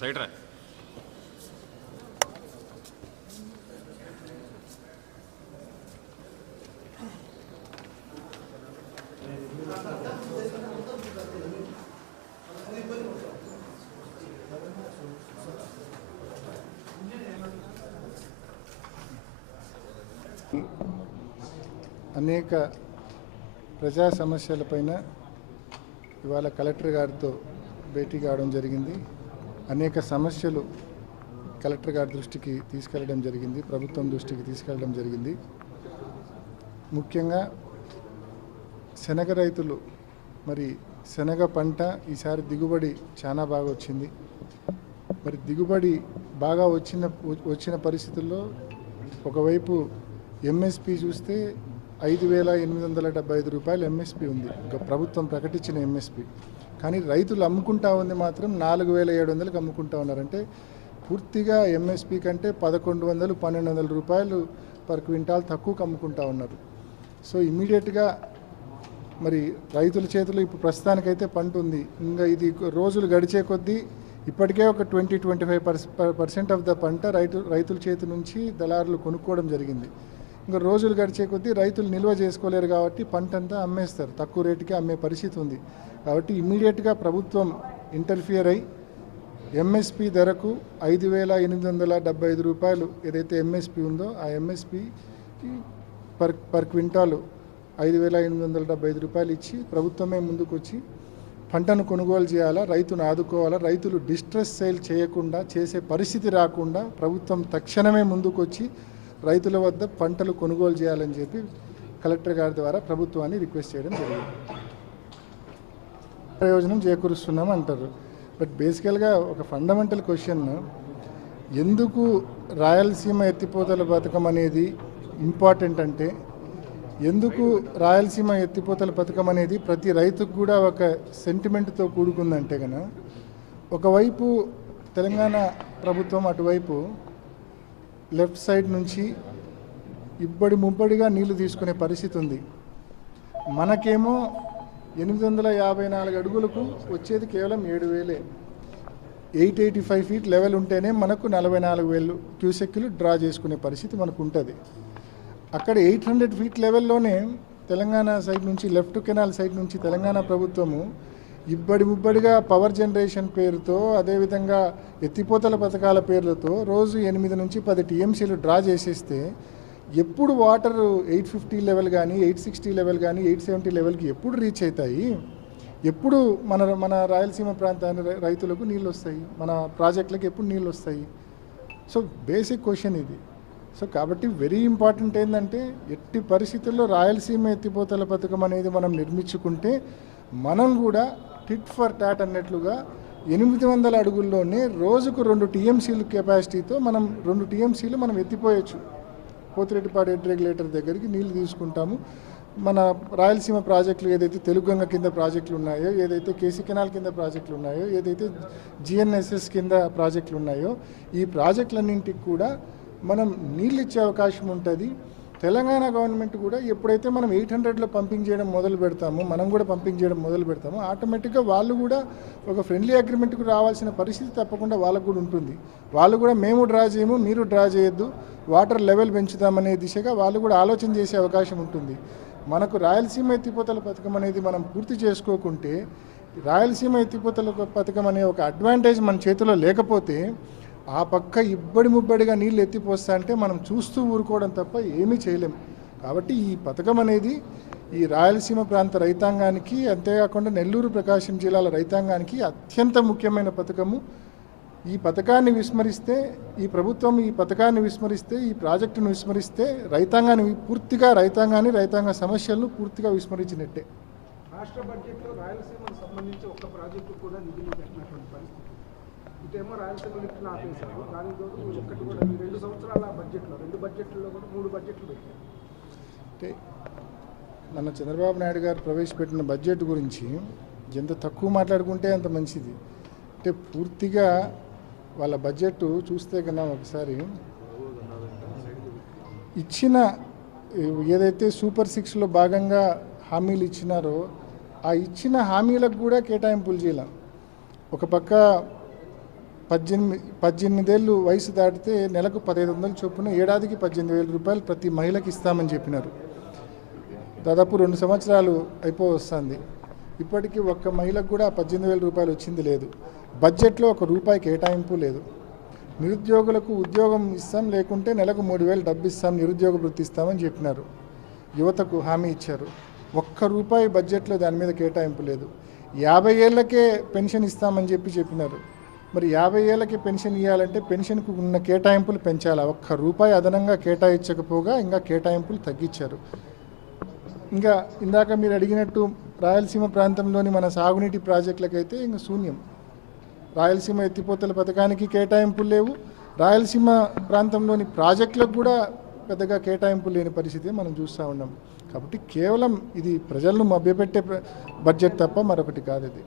Side రా. అనేక ప్రజా సమస్యలపైన ఇవాళ కలెక్టర్ గారితో భేటీ కావడం జరిగింది. అనేక సమస్యలు కలెక్టర్ గారి దృష్టికి తీసుకెళ్లడం జరిగింది, ప్రభుత్వం దృష్టికి తీసుకెళ్లడం జరిగింది. ముఖ్యంగా శనగ రైతులు, మరి శనగ పంట ఈసారి దిగుబడి చాలా బాగా వచ్చింది. మరి దిగుబడి బాగా వచ్చిన పరిస్థితుల్లో ఒకవైపు ఎంఎస్పి చూస్తే 5,875 రూపాయలు ఎంఎస్పి ఉంది, ప్రభుత్వం ప్రకటించిన ఎంఎస్పి. కానీ రైతులు అమ్ముకుంటా ఉంది మాత్రం 4,700కి అమ్ముకుంటా ఉన్నారంటే పూర్తిగా ఎంఎస్పి కంటే 1,100-1,200 రూపాయలు పర్ క్వింటాల్ తక్కువకు అమ్ముకుంటా ఉన్నారు. సో ఇమ్మీడియట్గా మరి రైతుల చేతిలో ఇప్పుడు ప్రస్తుతానికైతే పంట ఉంది. ఇంకా ఇది రోజులు గడిచే కొద్దీ ఇప్పటికే ఒక 20-25% ఆఫ్ ద పంట రైతుల చేతి నుంచి దళారులు కొనుక్కోవడం జరిగింది. ఇంకా రోజులు గడిచే కొద్దీ రైతులు నిల్వ చేసుకోలేరు కాబట్టి పంట అంతా అమ్మేస్తారు, తక్కువ రేటుకి అమ్మే పరిస్థితి ఉంది. కాబట్టి ఇమ్మీడియట్గా ప్రభుత్వం ఇంటర్ఫియర్ అయి ఎంఎస్పి ధరకు 5,875 రూపాయలు ఏదైతే ఎంఎస్పి ఉందో ఆ ఎంఎస్పి పర్ క్వింటాలు 5,875 రూపాయలు ఇచ్చి ప్రభుత్వమే ముందుకు వచ్చి పంటను కొనుగోలు చేయాలా, రైతును ఆదుకోవాలా, రైతులు డిస్ట్రెస్ సేల్ చేయకుండా చేసే పరిస్థితి రాకుండా ప్రభుత్వం తక్షణమే ముందుకు వచ్చి రైతుల వద్ద పంటలు కొనుగోలు చేయాలని చెప్పి కలెక్టర్ గారి ద్వారా ప్రభుత్వాన్ని రిక్వెస్ట్ చేయడం జరిగింది. ప్రయోజనం చేకూరుస్తున్నాం అంటారు. బట్ బేసికల్గా ఒక ఫండమెంటల్ క్వశ్చన్, ఎందుకు రాయలసీమ ఎత్తిపోతల పథకం అనేది ఇంపార్టెంట్ అంటే, ఎందుకు రాయలసీమ ఎత్తిపోతల పథకం అనేది ప్రతి రైతుకు కూడా ఒక సెంటిమెంట్తో కూడుకుందంటే కనుక, ఒకవైపు తెలంగాణ ప్రభుత్వం అటువైపు లెఫ్ట్ సైడ్ నుంచి ఇబ్బడి ముబ్బడిగా నీళ్లు తీసుకునే పరిస్థితి ఉంది. మనకేమో 854 అడుగులకు వచ్చేది కేవలం 7,000, 885 ఫీట్ లెవెల్ ఉంటేనే మనకు 44,000 క్యూసెక్కులు డ్రా చేసుకునే పరిస్థితి మనకు ఉంటుంది. అక్కడ 800 ఫీట్ లెవెల్లోనే తెలంగాణ సైడ్ నుంచి, లెఫ్ట్ కెనాల్ సైడ్ నుంచి తెలంగాణ ప్రభుత్వము ఇబ్బడి ముబ్బడిగా పవర్ జనరేషన్ పేరుతో, అదేవిధంగా ఎత్తిపోతల పథకాల పేర్లతో రోజు 8-10 టీఎంసీలు డ్రా చేసేస్తే ఎప్పుడు వాటర్ 850 లెవెల్ కానీ, 860 లెవెల్ కానీ, 870 లెవెల్కి ఎప్పుడు రీచ్ అవుతాయి? ఎప్పుడు మన రాయలసీమ ప్రాంతాన్ని రైతులకు నీళ్ళు వస్తాయి? మన ప్రాజెక్టులకు ఎప్పుడు నీళ్ళు వస్తాయి? సో బేసిక్ క్వశ్చన్ ఇది. సో కాబట్టి వెరీ ఇంపార్టెంట్ ఏంటంటే, ఎట్టి పరిస్థితుల్లో రాయలసీమ ఎత్తిపోతల పథకం అనేది మనం నిర్మించుకుంటే మనం కూడా టిట్ ఫర్ టాట్ అన్నట్లుగా 800 అడుగుల్లోనే రోజుకు 2 టీఎంసీలు కెపాసిటీతో మనం 2 టీఎంసీలు మనం ఎత్తిపోయచ్చు. పోతిరెడ్డిపాడు హెడ్ రెగ్యులేటర్ దగ్గరికి నీళ్లు తీసుకుంటాము. మన రాయలసీమ ప్రాజెక్టులు ఏదైతే తెలుగంగ కింద ప్రాజెక్టులు ఉన్నాయో, ఏదైతే కేసీ కెనాల్ కింద ప్రాజెక్టులు ఉన్నాయో, ఏదైతే జిఎన్ఎస్ఎస్ కింద ప్రాజెక్టులు ఉన్నాయో, ఈ ప్రాజెక్టులన్నింటికి కూడా మనం నీళ్ళు ఇచ్చే అవకాశం ఉంటుంది. తెలంగాణ గవర్నమెంట్ కూడా ఎప్పుడైతే మనం 800లో పంపింగ్ చేయడం మొదలు పెడతామో, మనం కూడా పంపింగ్ చేయడం మొదలు పెడతామో, ఆటోమేటిక్గా వాళ్ళు కూడా ఒక ఫ్రెండ్లీ అగ్రిమెంట్కు రావాల్సిన పరిస్థితి తప్పకుండా వాళ్ళకు కూడా ఉంటుంది. వాళ్ళు కూడా మేము డ్రా చేయము, మీరు డ్రా చేయొద్దు, వాటర్ లెవెల్ పెంచుదామనే దిశగా వాళ్ళు కూడా ఆలోచన చేసే అవకాశం ఉంటుంది. మనకు రాయలసీమ ఎత్తిపోతల పథకం అనేది మనం పూర్తి చేసుకోకుంటే, రాయలసీమ ఎత్తిపోతల పథకం అనే ఒక అడ్వాంటేజ్ మన చేతిలో లేకపోతే ఆ పక్క ఇబ్బడి ముబ్బడిగా నీళ్ళు ఎత్తిపోస్తా అంటే మనం చూస్తూ ఊరుకోవడం తప్ప ఏమీ చేయలేం. కాబట్టి ఈ పథకం అనేది ఈ రాయలసీమ ప్రాంత రైతాంగానికి, అంతేకాకుండా నెల్లూరు ప్రకాశం జిల్లాల రైతాంగానికి అత్యంత ముఖ్యమైన పథకము. ఈ పథకాన్ని విస్మరిస్తే, ఈ ప్రభుత్వం ఈ పథకాన్ని విస్మరిస్తే, ఈ ప్రాజెక్టును విస్మరిస్తే రైతాంగాన్ని రైతాంగ సమస్యలను పూర్తిగా విస్మరించినట్టే. రాష్ట్ర బడ్జెట్లో రాయలసీమకు సంబంధించి ఒక్క ప్రాజెక్టు కూడా నిధులు పెట్టినటువంటి పరిస్థితి. ఇటేమో రాయలసీమ లిఫ్ట్లు ఆపేశారు, దానితో ఒక్కటి కూడా ఈ 2 సంవత్సరాల బడ్జెట్లో 2 బడ్జెట్లో కూడా 3 బడ్జెట్లు పెట్టారు. అంటే మన చంద్రబాబు నాయుడు గారు ప్రవేశపెట్టిన బడ్జెట్ గురించి ఎంత తక్కువ మాట్లాడుకుంటే అంత మంచిది. అంటే పూర్తిగా వాళ్ళ బడ్జెట్ చూస్తే కన్నా ఒకసారి ఇచ్చిన ఏదైతే సూపర్ 6లో భాగంగా హామీలు ఇచ్చినారో ఆ ఇచ్చిన హామీలకు కూడా కేటాయింపులు చేయాలి. ఒక పక్క 18 ఏళ్ళు వయసు దాటితే నెలకు 1500 చొప్పున ఏడాదికి 18,000 రూపాయలు ప్రతి మహిళకి ఇస్తామని చెప్పినారు. దాదాపు 2 సంవత్సరాలు వస్తుంది. ఇప్పటికీ ఒక్క మహిళకు కూడా 18,000 రూపాయలు వచ్చింది లేదు. బడ్జెట్లో ₹1 కేటాయింపు లేదు. నిరుద్యోగులకు ఉద్యోగం ఇస్తాం, లేకుంటే నెలకు 3,000 డబ్బు ఇస్తాం, నిరుద్యోగ వృత్తి ఇస్తామని చెప్పినారు. యువతకు హామీ ఇచ్చారు. ₹1 బడ్జెట్లో దాని మీద కేటాయింపు లేదు. 50 ఏళ్ళకే పెన్షన్ ఇస్తామని చెప్పినారు. మరి 50 ఏళ్ళకి పెన్షన్ ఇవ్వాలంటే పెన్షన్కు ఉన్న కేటాయింపులు పెంచాలా? ₹1 అదనంగా కేటాయించకపోగా ఇంకా కేటాయింపులు తగ్గించారు. ఇంకా ఇందాక మీరు అడిగినట్టు రాయలసీమ ప్రాంతంలోని మన సాగునీటి ప్రాజెక్టులకైతే ఇంకా శూన్యం. రాయలసీమ ఎత్తిపోతల పథకానికి కేటాయింపులు లేవు. రాయలసీమ ప్రాంతంలోని ప్రాజెక్టులకు కూడా పెద్దగా కేటాయింపులు లేని పరిస్థితి మనం చూస్తూ ఉన్నాం. కాబట్టి కేవలం ఇది ప్రజలను మభ్యపెట్టే బడ్జెట్ తప్ప మరొకటి కాదు ఇది.